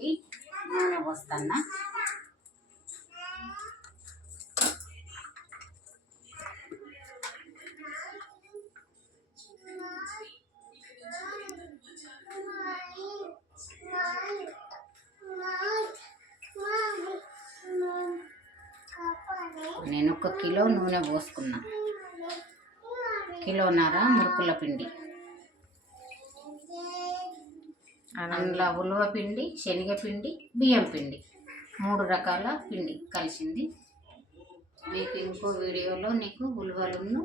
వేడెక్కింది, నూనె పోస్తాను. నేను 1 కిలో నూనె పోసుకున్నా, కిలోన్నర మురుకుల పిండి. అందులో ఉలవ పిండి, శనగపిండి, బియ్యం పిండి 3 రకాల పిండి కలిసింది. మీకు ఇంకో వీడియోలో నీకు ఉలవలను,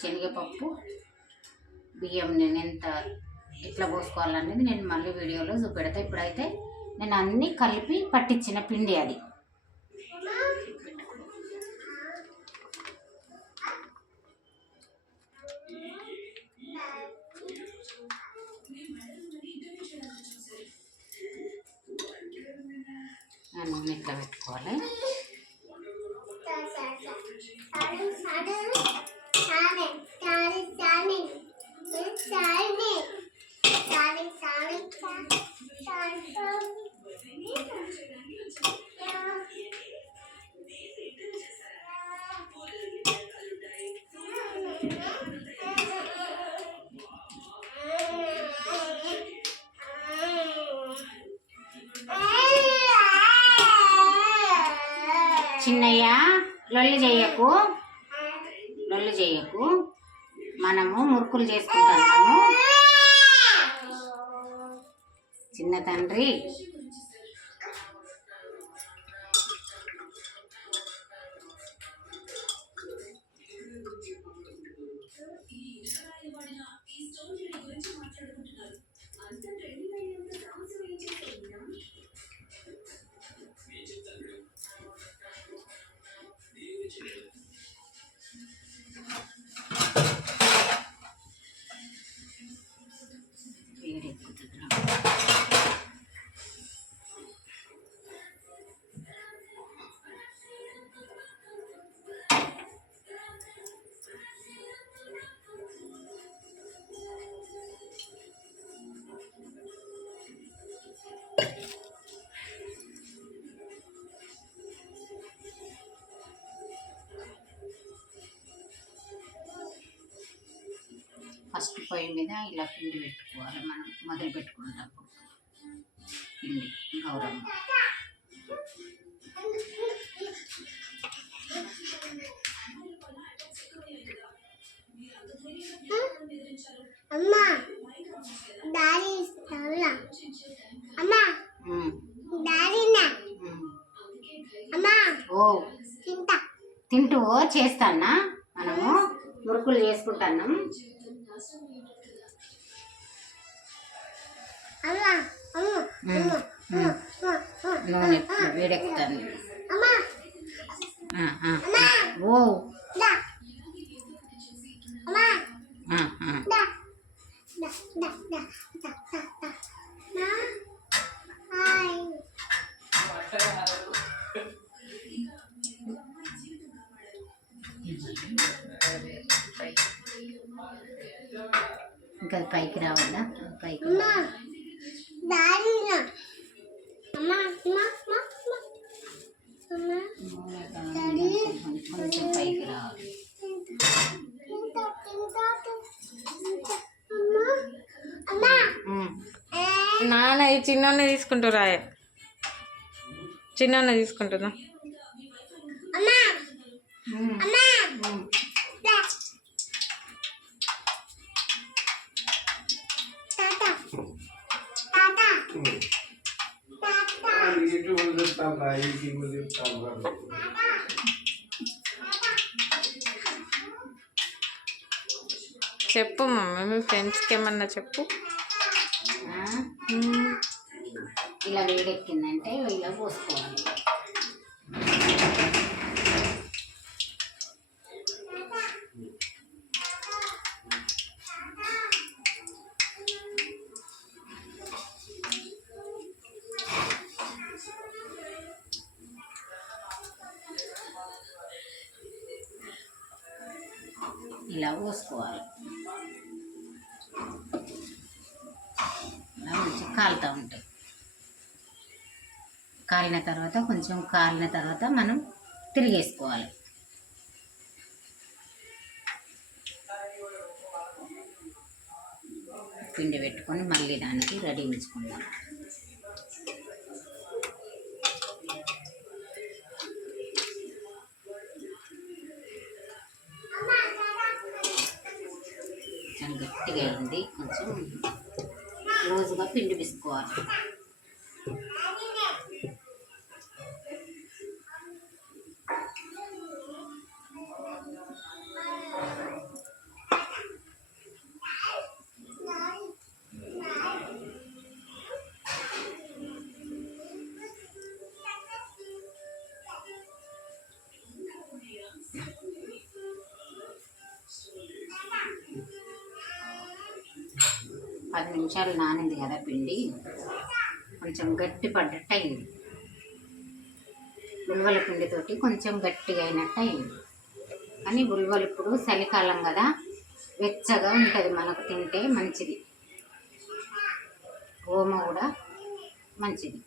శనగపప్పు, బియ్యం నేను ఎట్లా పోసుకోవాలనేది నేను మళ్ళీ వీడియోలో చూపెడతా. ఇప్పుడైతే నేను అన్నీ కలిపి పట్టించిన పిండి అది. నూనె ఇట్లా పెట్టుకోవాలి. చిన్నయ్య లొల్లి చేయకు, మనము మురుకులు చేసుకుంటున్నాము. చిన్న తండ్రి ఫస్ట్ పొయ్యి మీద ఇలా పిండి పెట్టుకోవాలి. మనం మొదలు పెట్టుకునేటప్పుడు పిండి గౌరమ్మ తింటూ చేస్తానా. మనము మురుకులు చేసుకుంటున్నాం. నూనె వేడెక్కుతాను. ఓ ఇంకా పైకి రావాలా? పైకి కొంచెం పైకి రావాలి. నాన్న ఈ చిన్న తీసుకుంటురా, చిన్న తీసుకుంటున్నా. చెప్పు మమ్మీ, మీ ఫ్రెండ్స్కి ఏమన్నా చెప్పు. ఇలా వేడెక్కిందంటే ఇలా పోసుకోవాలి. ఇలా పోసుకోవాలి. ఇలా మంచిగా కాలుతూ ఉంటాయి. కాలిన తర్వాత కొంచెం కాలిన తర్వాత మనం తిరిగేసుకోవాలి. పిండి పెట్టుకొని మళ్ళీ దానికి రెడీ ఉంచుకుందాం. కొంచెం గట్టిగా అయింది, కొంచెం రోజుగా పిండి పిసుకోవాలి. పది నిమిషాలు నానింది కదా పిండి, కొంచెం గట్టి పడ్డట్టు అయింది. ఉలవల పిండితోటి కొంచెం గట్టిగా అయినట్టు అయింది. కానీ ఉలవలు ఇప్పుడు చలికాలం కదా, వెచ్చగా ఉంటుంది, మనకు తింటే మంచిది. ఓమ కూడా మంచిది.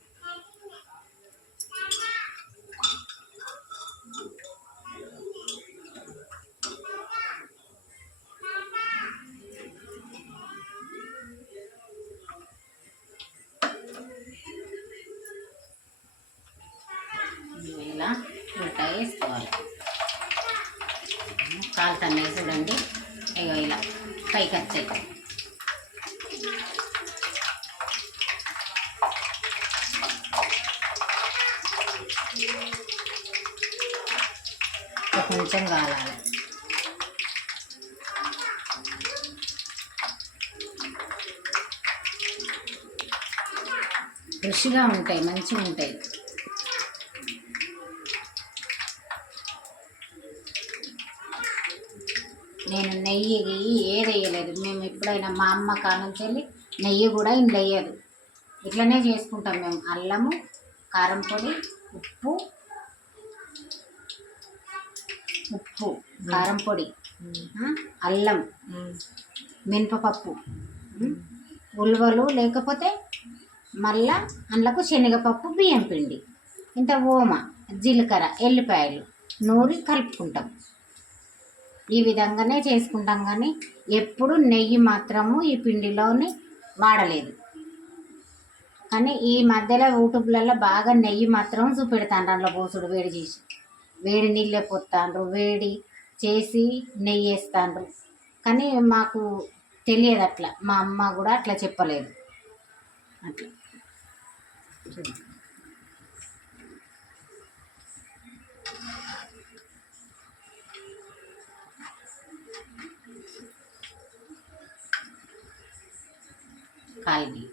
ఇలా ఉల్టా వేసుకోవాలి. కాలుతనే చూడండి, ఇగో ఇలా పైకి వచ్చాయి. కొంచెం కాలాలి. రుచిగా ఉంటాయి, మంచిగా ఉంటాయి. నేను నెయ్యి ఏది వేయలేదు. మేము ఎప్పుడైనా మా అమ్మ కానుంచి వెళ్ళి నెయ్యి కూడా ఇంట్లో వేయదు, ఇట్లనే చేసుకుంటాం మేము. అల్లము, కారం పొడి, ఉప్పు కారం పొడి, అల్లం, మినపపప్పు, ఉలవలు, లేకపోతే మళ్ళా అందులోకి శనగపప్పు, బియ్యం పిండి, ఇంత ఓమ, జీలకర్ర, ఎల్లిపాయలు నూరి కలుపుకుంటాం. ఈ విధంగానే చేసుకుంటాం. కానీ ఎప్పుడు నెయ్యి మాత్రము ఈ పిండిలోని వాడలేదు. కానీ ఈ మధ్యలో యూట్యూబ్లలో బాగా నెయ్యి మాత్రం చూపెడతాను. అందులో పోసుడు వేడి చేసి, వేడి నీళ్ళే పోతాండ్రు, వేడి చేసి నెయ్యి వేస్తాండ్రు. కానీ మాకు తెలియదు అట్లా, మా అమ్మ కూడా అట్లా చెప్పలేదు. అట్లా కాల్ది.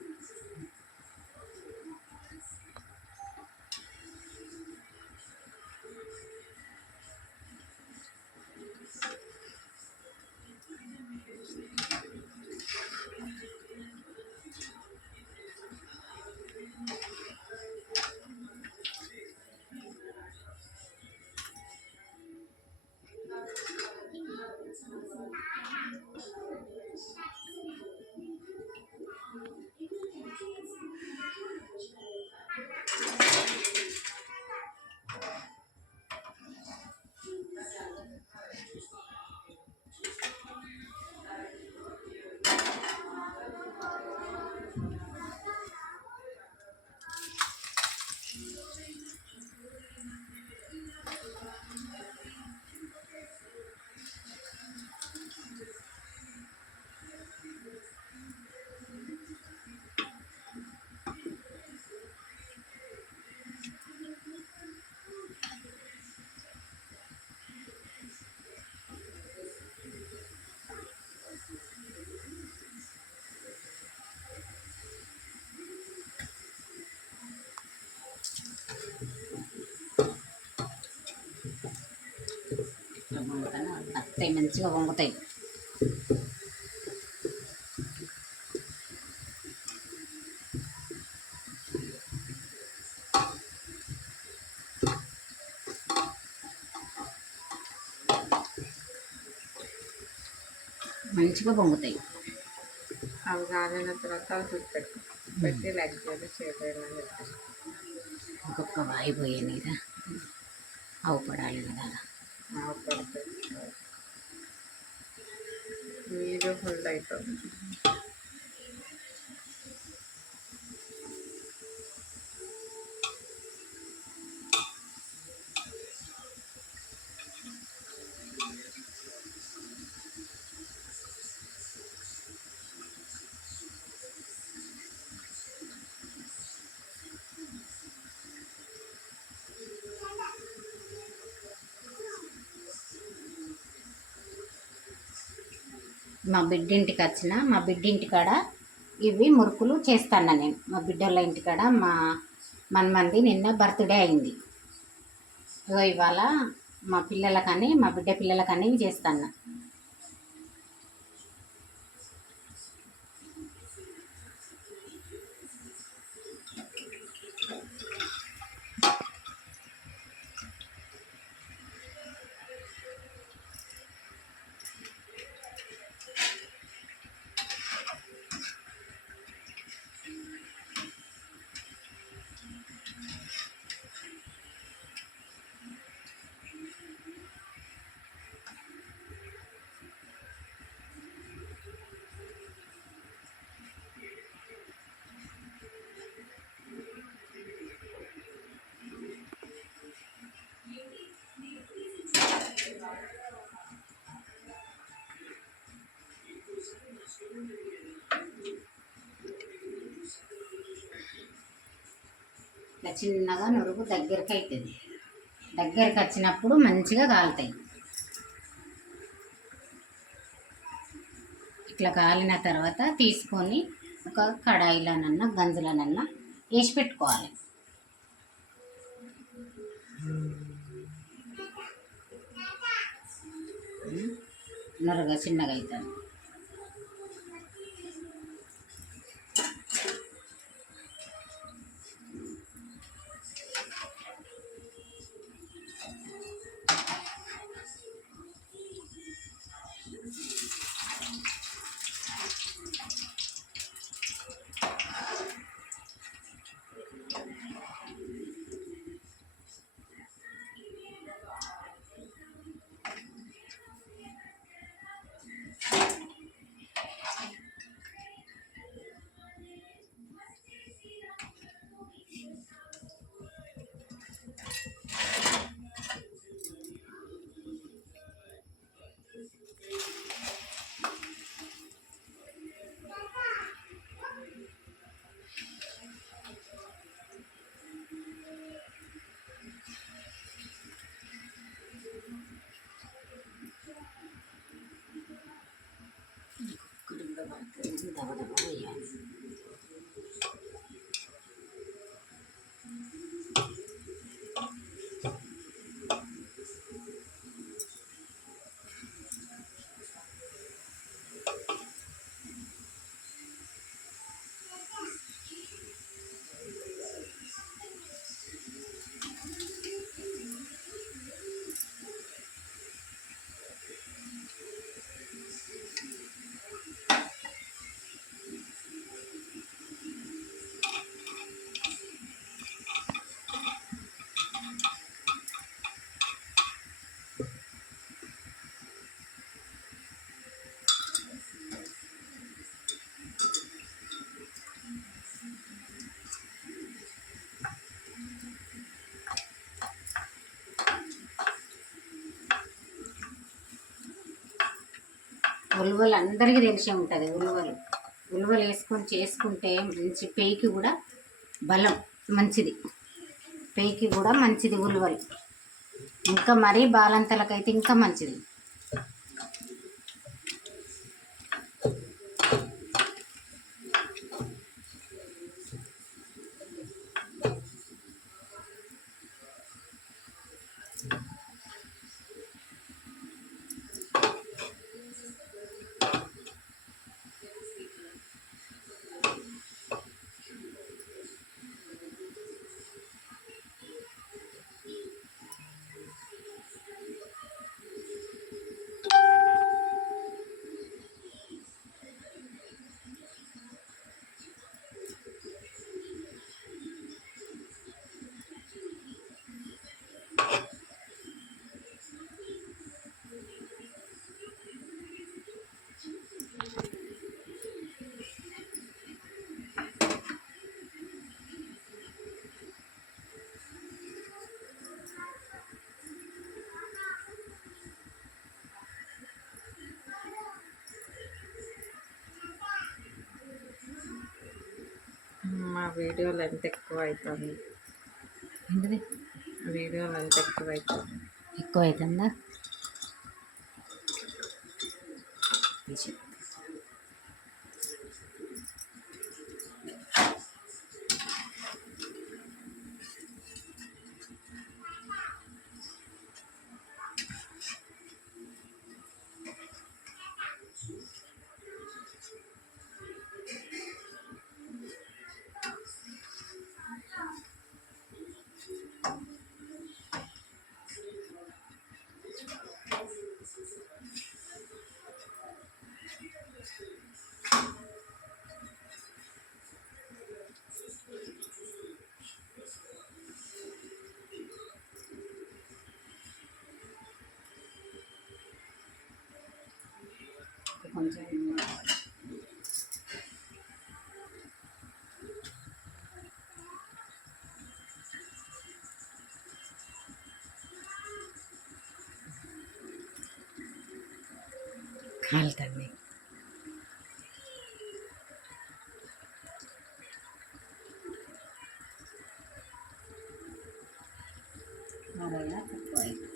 అత్తయ్య మంచిగా వంగుతాయి. మంచిగా పొంగుతాయి. అవి కాలిన తర్వాత చూసి పెట్టు. పెట్టి లగ్జరీ చేయలేదు. ఇంకొక వాయిపోయాను కదా అవపడాలి కదా వీడియో ఫుల్ అవుతుంది. మా బిడ్డింటికి వచ్చిన మా బిడ్డింటి కాడ ఇవి మురుకులు చేస్తాను నేను. మా బిడ్డల ఇంటికాడ మా మనమంది నిన్న బర్త్డే అయింది. ఇవాళ మా పిల్లలకని మా బిడ్డ పిల్లలకని ఇవి చేస్తాను. ఇట్లా చిన్నగా నురుగు దగ్గరికి అవుతుంది. దగ్గరికి వచ్చినప్పుడు మంచిగా కాలుతాయి. ఇట్లా కాలిన తర్వాత తీసుకొని ఒక కడాయిలోనన్నా గంజులనన్నా వేసి పెట్టుకోవాలి. నురగ చిన్నగా అవుతుంది. దబదబా వేయాలి. ఉలువలు అందరికీ తెలిసే ఉంటుంది. ఉలువలు వేసుకొని చేసుకుంటే మంచి పేయికి కూడా బలం మంచిది. పేయికి కూడా మంచిది ఉలువలు. ఇంకా మరీ బాలంతలకైతే ఇంకా మంచిది. వీడియో లెంత్ ఎక్కువ అవుతుంది. ఏంటిది వీడియో లెంత్ ఎక్కువ అవుతుంది. ఎక్కువ అవుతుందా? కొంచెం కాలుతుంది. మరలా తక్కువ అవుతుంది.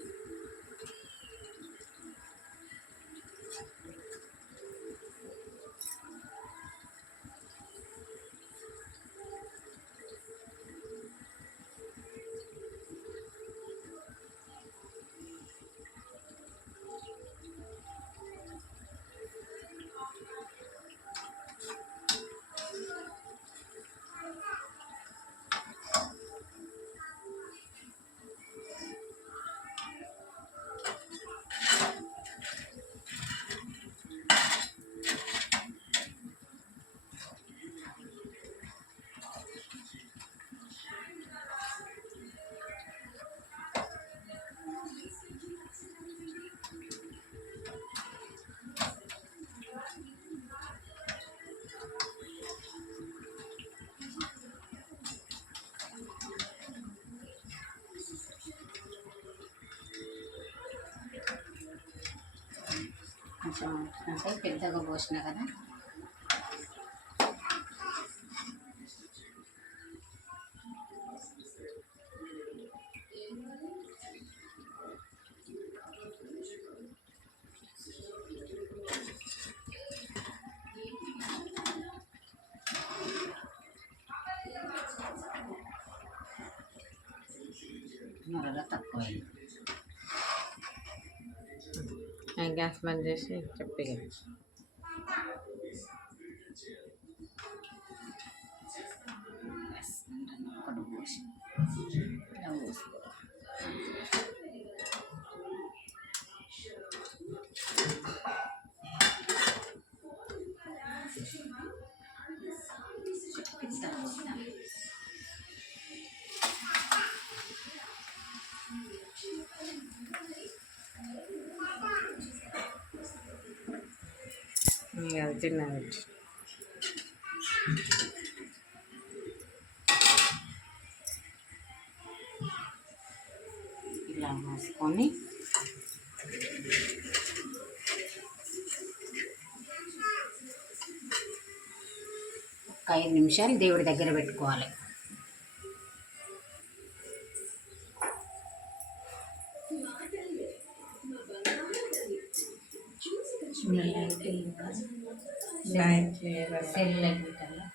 కొంచెం అంటే పెద్దగా పోసిన కదా, మరలా తక్కువ అయింది. గ్యాస్ బంద్ చేసి చెప్పి ఒకటి పోసి ఇలా పోసుకో. అది చిన్నది ఇలా పోసుకొని ఒక 5 నిమిషాలు దేవుడి దగ్గర పెట్టుకోవాలి. సెల్ పెట్టాలా?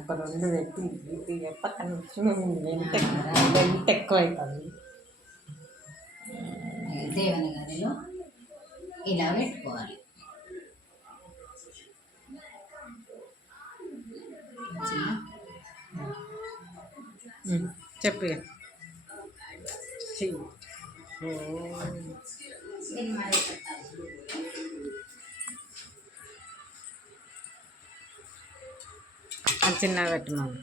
ఒక 2 పెట్టి ఇది చెప్పకండి, ఎంత ఎక్కువ అవుతుంది. దేవుని గదిలో ఇలా పెట్టుకోవాలి. చెప్పి అది చిన్నగా పెట్టినాము.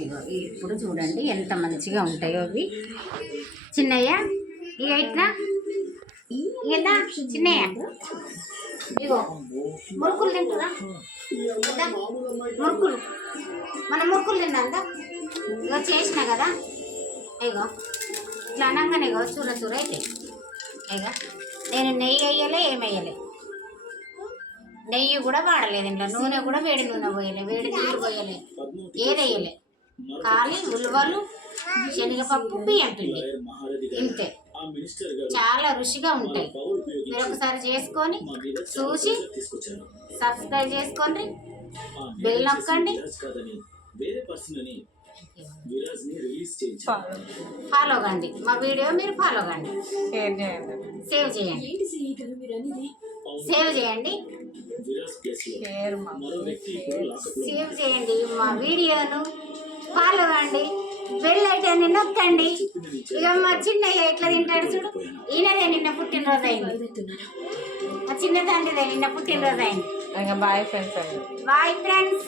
ఇగో ఇప్పుడు చూడండి ఎంత మంచిగా ఉంటాయో అవి. చిన్నయ్య ఇక ఇట్లా ఇదా చిన్నయ్య ఇగో మురుకులు తింటురా. మురుకులు మనం మురుకులు తిన్నాందా. ఇగో చేసిన కదా, ఇగో ఇట్లా అనగానే ఇగో చూర చూర అయితే ఇక నేను నెయ్యి వేయలే ఏమేయలే, నెయ్యి కూడా వాడలేదు ఇంట్లో, నూనె కూడా వేడి నూనె పోయలే, వేడి నీళ్ళు పోయలే, ఏదేయలే. ఖాళీ ఉలువలు, శనగపప్పు, బియ్యం పిండి, ఇంతే. చాలా రుచిగా ఉంటాయి. మీరు ఒకసారి చేసుకొని చూసి సబ్స్క్రైబ్ చేసుకోండి, బెల్ నొక్కండి, ఫాలో కండి. మా వీడియో మీరు ఫాలో కండి, షేర్ చేయండి, సేవ్ చేయండి, సేవ్ చేయండి, షేర్ సేవ్ చేయండి. మా వీడియోను ఫాలో కండి, బెల్ ఐకాన్ని నొక్కండి. ఇక మా చిన్నయ్య ఎట్లా తింటాడు చూడు. ఈయనదే నిన్న పుట్టినరోజు అయింది, మా చిన్న తండ్రిదే నిన్న పుట్టినరోజు అయింది. ఇంకా బాయ్ ఫ్రెండ్స్ అండి. Bye friends.